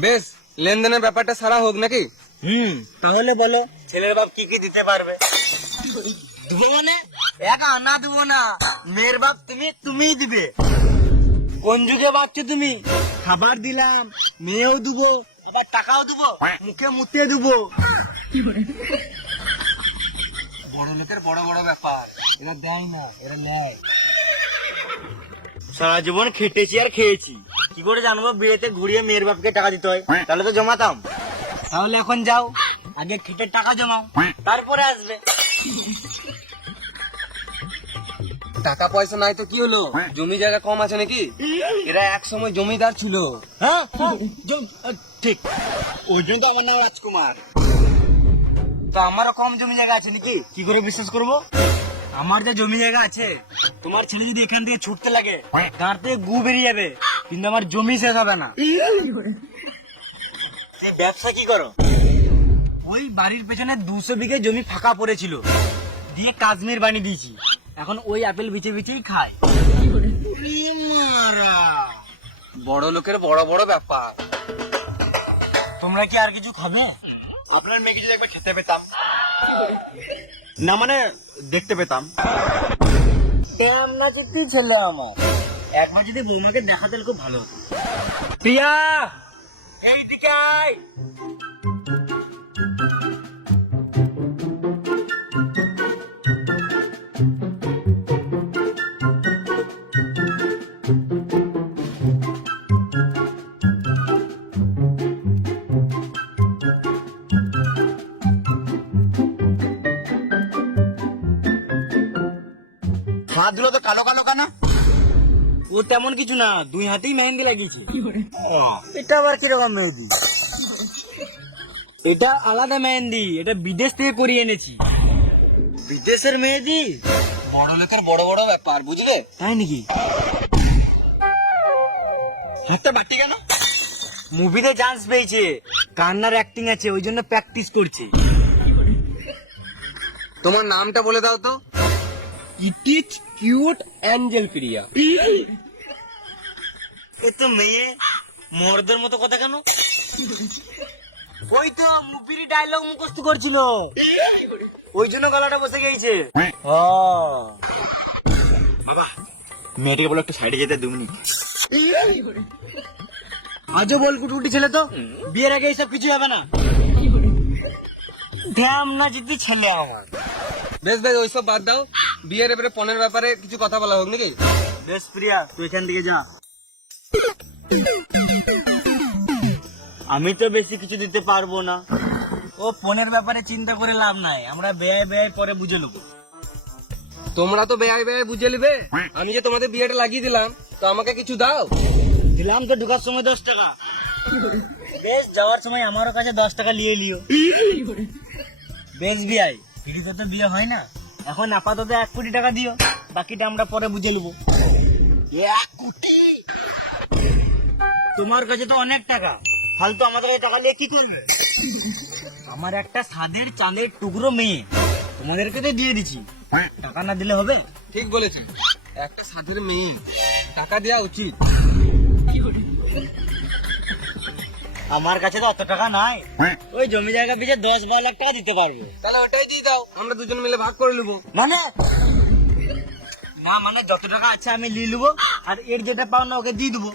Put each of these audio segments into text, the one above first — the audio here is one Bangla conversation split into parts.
বেশ, লেনদেনের ব্যাপারটা সারা হোক নাকি? তাহলে বলো ছেলের বাপ কি কি দিতে পারবে? দেবো মানে এক আনা দেবো না, মেয়ের বাপ তুমিই দিবে। কোন যুগে বাচ্চা তুমি? খাবার দিলাম, মেয়েও দেবো, আবার টাকাও দেবো, মুখে মুতে দেবো। বড় লোকের বড় বড় ব্যাপার, এরা দেয় না, এরা নেয়। সারা জীবন খেটেছি আর খেয়েছি, কি করে জানবো বিয়েতে ঘুরিয়ে মেয়ের বাপকে টাকা দিতে হয়? তাহলে তো জমাতাম। তাহলে এখন যাও, আগে খেটে টাকা জমাও, তারপরে আসবে। টাকা পয়সা নাই তো কি হলো, জমি জায়গা কম আছে নাকি? এরা এক সময় জমিদার ছিল। হ্যাঁ, ঠিক, ওই জন্য তো আমার নাম রাজকুমার। তো আমারও কম জমি জায়গা আছে নাকি? কি করে বিশ্বাস করবো? আমার যে জমি জায়গা আছে, তোমার ছেলে যদি এখান থেকে ছুটতে লাগে তার থেকে গু বেরিয়ে যাবে, কিন্তু আমার জমি শেষ হবে না। তুমি ব্যবসা কি করো? ওই বাড়ির পেছনে 200 বিঘে জমি ফাঁকা পড়েছিল, দিয়ে কাশ্মীর বানিয়ে দিয়েছি। এখন ওই আপেল বিচে বিচেই খায়। বড় লোকের বড় বড় ব্যাপার। তোমরা কি আর কিছু খাবে? আপনার মেয়েকে যদি একবার খেতে পেতাম, না মানে দেখতে পেতাম। ছেলে আমার, একবার যদি বৌমাকে দেখাতে খুব ভালো হতো। প্রিয়া, এইদিকে আয়। হাতগুলো তো কালো কালো কেন? ও তেমন কিছু না, 2 হাতেই মেহেন্দি লাগিয়েছে। এটা আবার কিরকম মেহেন্দি? এটা আলাদা মেহেন্দি, এটা বিদেশ থেকে করিয়ে এনেছি। বিদেশের মেহেন্দি? বড় লোকের বড় বড় ব্যাপার, বুঝলে? তাই নাকি? হাতটা বাড়তি কেন? মুভিতে চান্স পেয়েছে, কান্নার অ্যাক্টিং আছে, ওই জন্য প্র্যাকটিস করছে। তোমার নামটা বলে দাও তো। ইট ইজ কিউট অ্যাঞ্জেল প্রিয়া। এ তো মেয়ে, মর্দের মতো কথা কেন? ওই তো মুভির ডায়লগ মুখস্থ করছিল, ওই জন্য গলাটা বসে গেছে। বাবা, মেয়েটাকে বলো একটু সাইডে যেতে 2 মিনিট। আজও বল কুটুকুটি ছেলে তো, বিয়ের আগে এইসব কিছু হবে না। ধ্যাম না জিদ্দি ছেলে আমার। বেশ বেশ, ওইসব বাদ দাও, বিয়ের এবারে পনের ব্যাপারে কিছু কথা বলা হোক নাকি? বেশ প্রিয়া, তুই এখান থেকে যা। আমি তো বেশি কিছু দিতে পারবো না। ও ফোনের ব্যাপারে চিন্তা করে লাভ নাই, আমরা ব্যয় ব্যয় পরে বুঝে নেবো। তোমরা তো বেয়াই বেয়াই বুঝে নিবে, আমি যে তোমাদের বিয়েটা লাগিয়ে দিলাম, তো আমাকে কিছু দাও। দিলাম তো ঢুকার সময় 10 টাকা, বেশ যাওয়ার সময় আমারও কাছে 10 টাকা নিয়ে লিও। বেশ বিয়াই, ফ্রিতে তো বিয়ে হয় না, এখন আপাতত 1 কোটি টাকা দিও, বাকিটা আমরা পরে বুঝে নেবো। 1 কোটি? তোমার কাছে তো অনেক টাকা, ফালতু আমাদের এই টাকা নিয়ে কি করবে? আমার একটা সাদের চাঁদের টুকরো মেয়ে, তোমাদেরকে তো দিয়ে দিচ্ছি, টাকা না দিলে হবে? ঠিক বলেছি, একটা সাধুর মেয়ে, টাকা দেওয়া উচিত। আমার কাছে তো অত টাকা নাই, ওই জমি জায়গা পিছিয়ে 10-12 লাখ টাকা দিতে পারবো। তাহলে ওটাই দিয়ে দাও, আমরা দুজন মিলে ভাগ করে নেবো। মানে না, মানে যত টাকা আছে আমি নিয়ে নেবো, আর এর যেটা পাও না ওকে দিয়ে দেবো।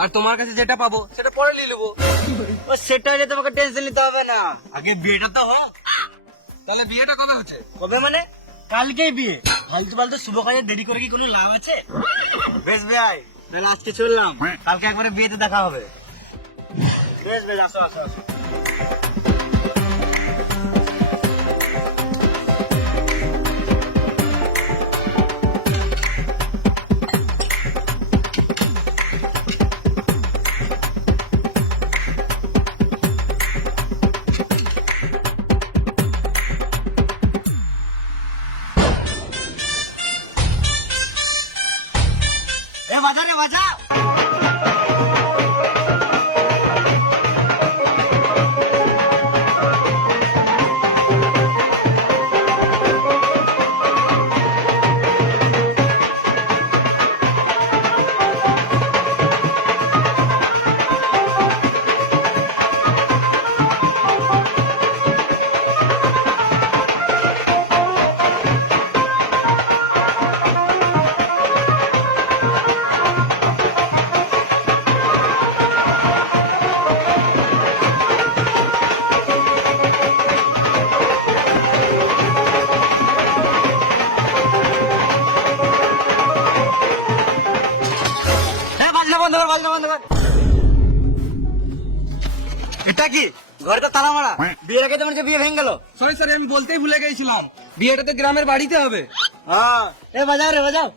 আর তোমার কাছে যেটা পাবো সেটা পরে নিয়ে নেবো। ও সেটা হলে তোমাকে টেনশন নিতে হবে না, আগে বিয়েটা তো হোক। তাহলে বিয়েটা কবে হচ্ছে? কবে মানে? কালকেই বিয়ে, ফালতু ফালতু শুভ কাজে দেরি করে কি কোনো লাভ আছে? বেশ ভাই, তাহলে আজকে চললাম, কালকে একবারে বিয়েতে দেখা হবে। বেশ বেশ, আসো আসো আসো। বাজা রে বাজা। এটা কি ঘরে তো তালা মারা, বিয়ের আগে তোমার বিয়ে ভেঙে গেল। সরি স্যার, আমি বলতেই ভুলে গেছিলাম, বিয়েটা তো গ্রামের বাড়িতে হবে। হ্যাঁ, এ বাজাও রে বাজাও।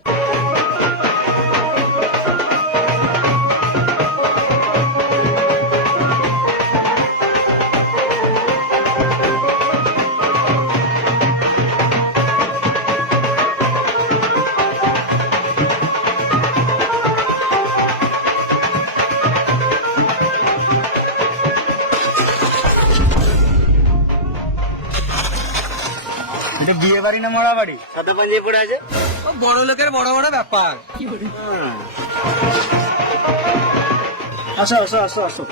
এটা বিয়ে বাড়ি না মরা বাড়ি? সাদা পাঞ্জাবি পরে আছে। ও বড় লোকের বড় বড় ব্যাপার। আসো আসো আসো আসো।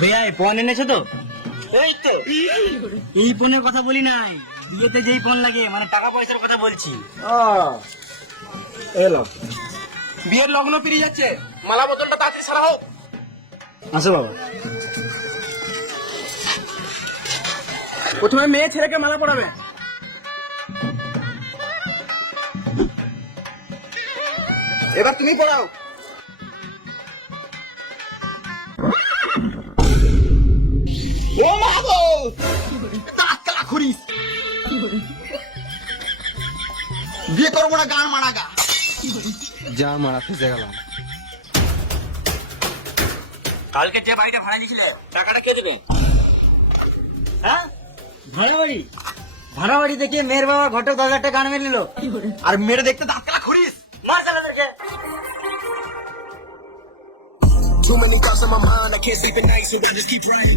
বেয়াই পণ এনেছো তো? এই তো। এই পণের কথা বলি নাই, বিয়েতে যেই পণ লাগে, মানে টাকা পয়সার কথা বলছি। এলো বিয়ের লগ্ন পেরিয়ে যাচ্ছে, মালা বদলটা তাড়াতাড়ি সারা হোক। আসো বাবা। প্রথমে মেয়ে ছেলেকে মালা পরাবে। এবার তুমি পড়াও। ও মা গো, টাকা খুরিস, বিয়ে করবো না, গান মারা গা। যা মারা ফেসে গেলাম। কালকে যে বাড়িটা ভাড়া দিয়েছিলে টাকাটা কে দেবে? হ্যাঁ, ভাড়া বাড়ি। ভাড়া বাড়ি দেখে মেয়ের বাবা ঘটক 10,000 টাকা গান মেরে নিল, আর মেরে দেখতে দাঁতকালা খুরিস। মার চালাদেরকে। Too many thoughts in my mind, I can't sleep at night, so I just keep writing.